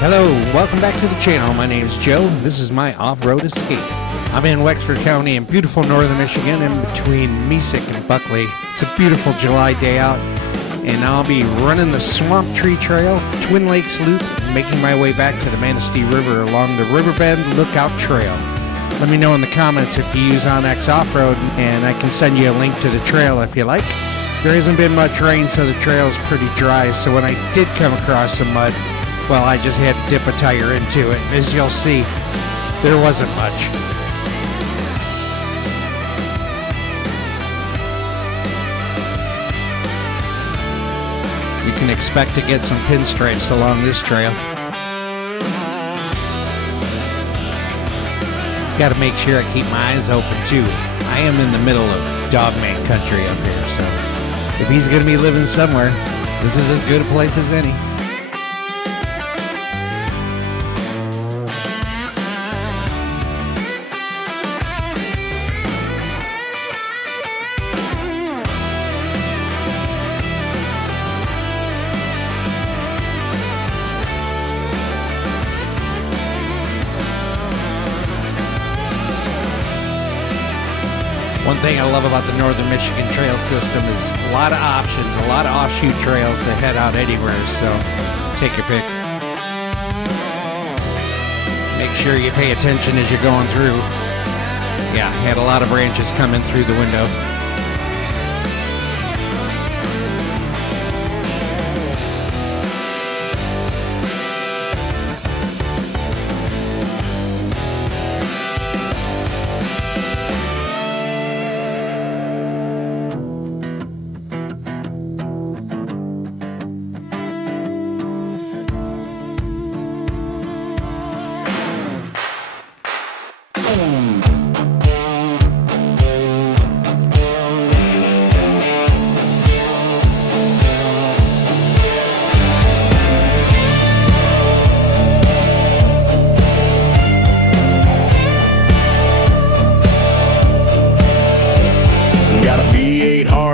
Hello, welcome back to the channel. My name is Joe. This is my off-road escape. I'm in Wexford County in beautiful northern Michigan in between Meesick and Buckley. It's a beautiful July day out, and I'll be running the Swamp Tree Trail, Twin Lakes Loop, and making my way back to the Manistee River along the Riverbend Lookout Trail. Let me know in the comments if you use OnX Off-Road, and I can send you a link to the trail if you like. There hasn't been much rain, so the trail is pretty dry, so when I did come across some mud, well, I just had to dip a tire into it. As you'll see, there wasn't much. You can expect to get some pinstripes along this trail. Got to make sure I keep my eyes open too. I am in the middle of dogman country up here, so if he's going to be living somewhere, this is as good a place as any. One thing I love about the Northern Michigan trail system is a lot of options, a lot of offshoot trails that head out anywhere, so take your pick. Make sure you pay attention as you're going through. Yeah, had a lot of branches coming through the window.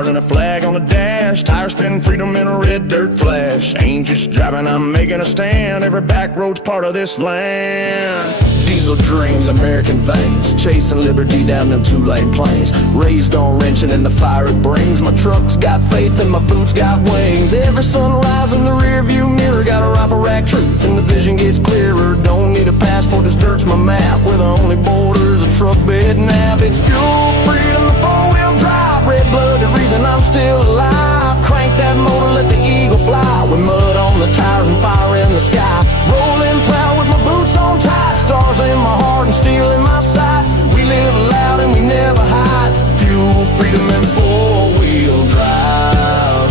And a flag on the dash, tires spinning, freedom in a red dirt flash. Ain't just driving, I'm making a stand. Every back road's part of this land. Diesel dreams, American veins, chasing liberty down them two-lane plains. Raised on wrenching and the fire it brings. My truck's got faith and my boots got wings. Every sunrise in the rear view mirror, got a rifle rack truth and the vision gets clearer. Don't need a passport, this dirt's my map, where the only border's a truck bed nap. It's fuel, freedom, and four-wheel drive, red blood, the reason I'm still alive. Crank that motor, let the eagle fly, with mud on the tires and fire in the sky. Rolling proud with my boots on tight, stars in my heart and steel in my sight. We live loud and we never hide, fuel, freedom, and four-wheel drive.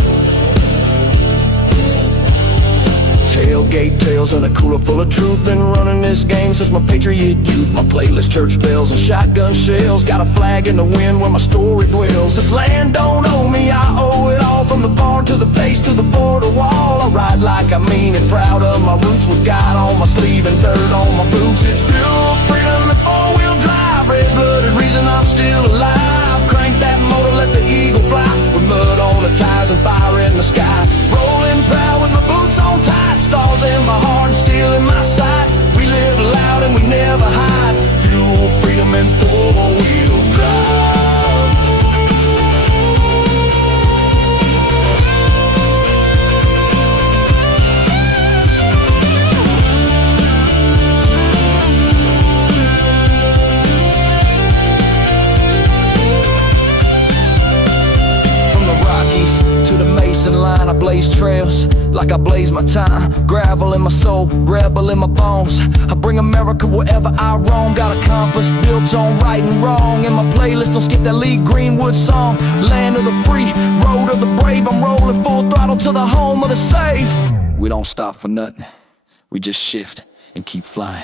Tailgate tales and a cooler full of truth. Been running this game since my patriot youth. My playlist, church bells, and shotgun shells. Got a flag in the wind where my story dwells. This land don't owe me, I owe it all. From the barn to the base to the border wall. I ride like I mean it, proud of my roots, with God on my sleeve and dirt on my boots. It's fuel, freedom, and four-wheel drive, red-blooded reason I'm still alive. Crank that motor, let the eagle fly, with mud on the tires and fire in the sky. Rolling proud with my boots on tight, stars in my heart and steel in my sight. We live loud and we never hide, fuel, freedom, and four-wheel drive. To the Mason line, I blaze trails like I blaze my time. Gravel in my soul, rebel in my bones. I bring America wherever I roam. Got a compass built on right and wrong. In my playlist, don't skip that Lee Greenwood song. Land of the free, road of the brave. I'm rolling full throttle to the home of the safe. We don't stop for nothing, we just shift and keep flying.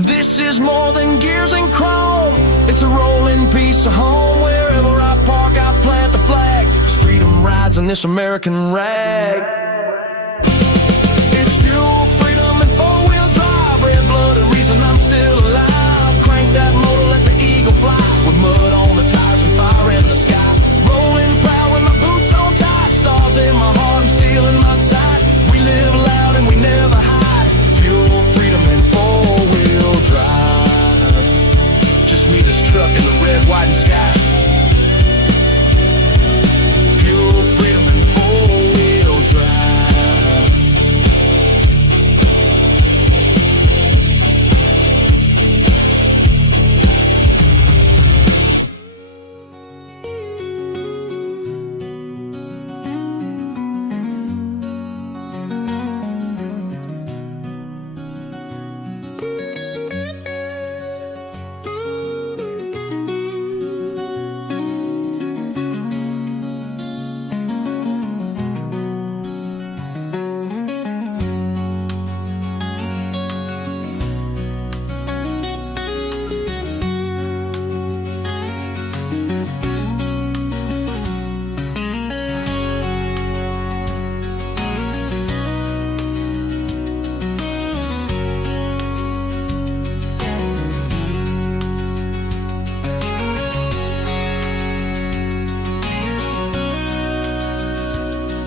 This is more than gears and chrome. It's a rolling piece of home. Wherever I park, I plant the flag. It's freedom rides in this American rag. It's fuel, freedom, and four-wheel drive, red-blooded reason I'm still alive. Crank that motor, let the eagle fly, with mud on the tires and fire in the sky. Rolling proud with my boots on tight, stars in my heart and steel in my sight. We live loud and we never hide, fuel,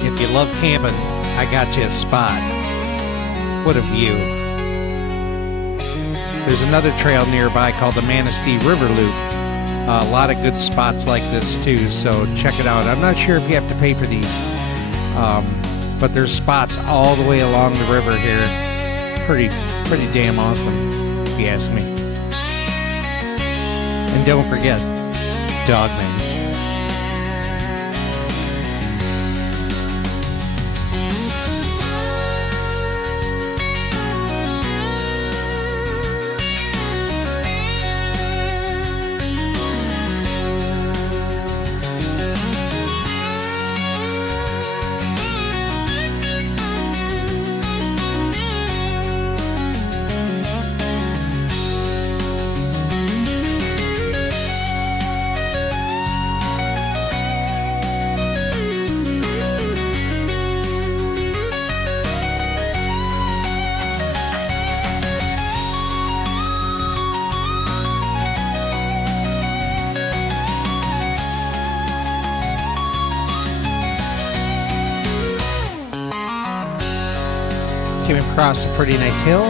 If you love camping, I got you a spot. What a view. There's another trail nearby called the Manistee River Loop. A lot of good spots like this too, so check it out. I'm not sure if you have to pay for these, but there's spots all the way along the river here. Pretty damn awesome, if you ask me. And don't forget, Dogman. Came across a pretty nice hill.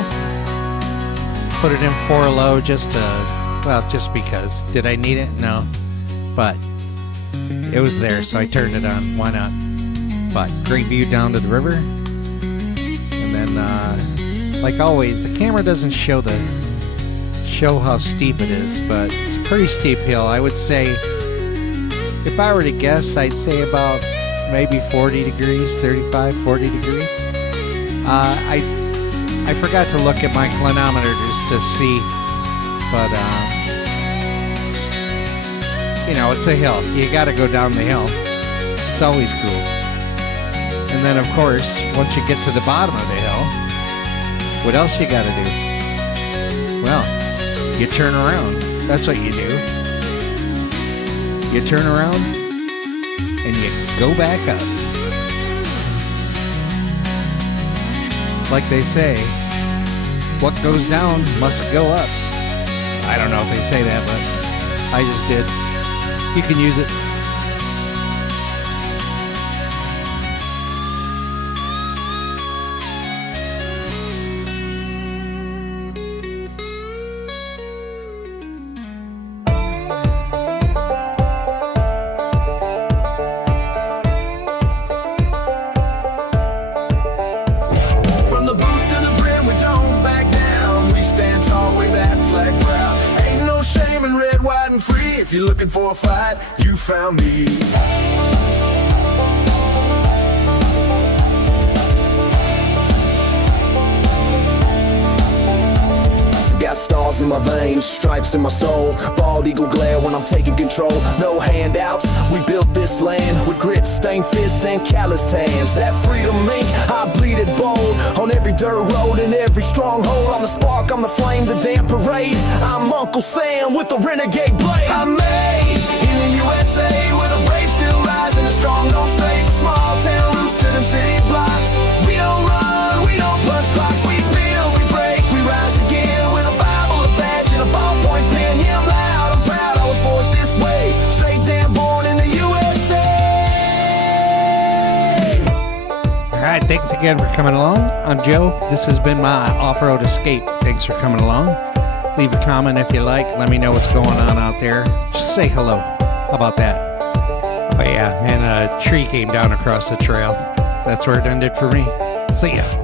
Put it in 4 low just because. Did I need it? No. But it was there, so I turned it on. Why not? But great view down to the river. And then, like always, the camera doesn't show how steep it is, but it's a pretty steep hill. I would say, if I were to guess, I'd say about maybe 40 degrees, 35, 40 degrees. I forgot to look at my clinometer just to see, but you know, it's a hill. You got to go down the hill. It's always cool. And then, of course, once you get to the bottom of the hill, what else you got to do? Well, you turn around. That's what you do. You turn around and you go back up. Like they say, what goes down must go up. I don't know if they say that, but I just did. You can use it. Free. If you're looking for a fight, you found me. Got stars in my veins, stripes in my soul, bald eagle glare when I'm taking control. No handouts, we built this land with grit, stained fists, and calloused hands. That freedom ink, I bleed it bold on every dirt road and every stronghold. I'm the spark, I'm the flame, the damn parade. I'm Uncle Sam with the renegade blade. I'm made in the USA where the brave still rise and the strong don't stray. From small town roots to them city blocks. We don't run, we don't punch clocks. We build, we break, we rise again. A ballpoint pen, yeah, I'm loud, I'm proud, I was forged this way. Straight damn born in the USA. Alright, thanks again for coming along. I'm Joe. This has been my off-road escape. Thanks for coming along. Leave a comment if you like. Let me know what's going on out there. Just say hello. How about that? Oh yeah, and a tree came down across the trail. That's where it ended for me. See ya.